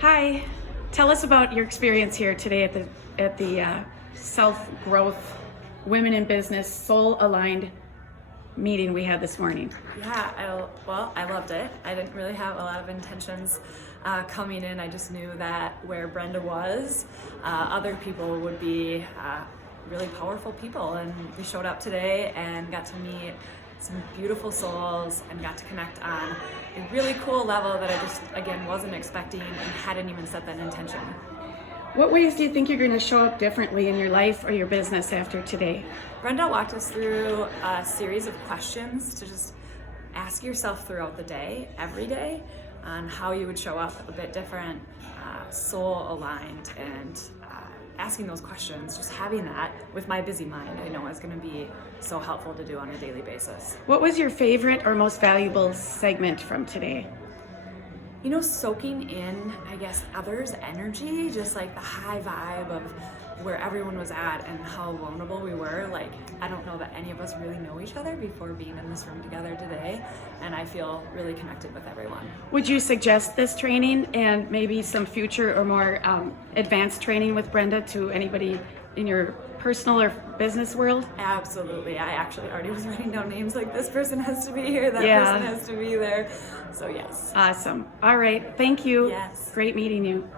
Hi, tell us about your experience here today at the self-growth women in business soul aligned meeting we had this morning. Yeah, I loved it. I didn't really have a lot of intentions coming in. I just knew that where Brenda was, other people would be really powerful people. And we showed up today and got to meet some beautiful souls and got to connect on a really cool level that I just, again, wasn't expecting and hadn't even set that intention. What ways do you think you're going to show up differently in your life or your business after today? Brenda walked us through a series of questions to just ask yourself throughout the day, every day, on how you would show up a bit different, soul aligned, and asking those questions, just having that with my busy mind, I know is going to be so helpful to do on a daily basis. What was your favorite or most valuable segment from today? You know, soaking in, I guess, others' energy, just like the high vibe of where everyone was at and how vulnerable we were. Like, I don't know that any of us really know each other before being in this room together today, and I feel really connected with everyone. Would you suggest this training and maybe some future or more advanced training with Brenda to anybody in your personal or business world? Absolutely. I actually already was writing down names like this person has to be here, that person has to be there. So yes. Awesome. All right. Thank you. Yes. Great meeting you.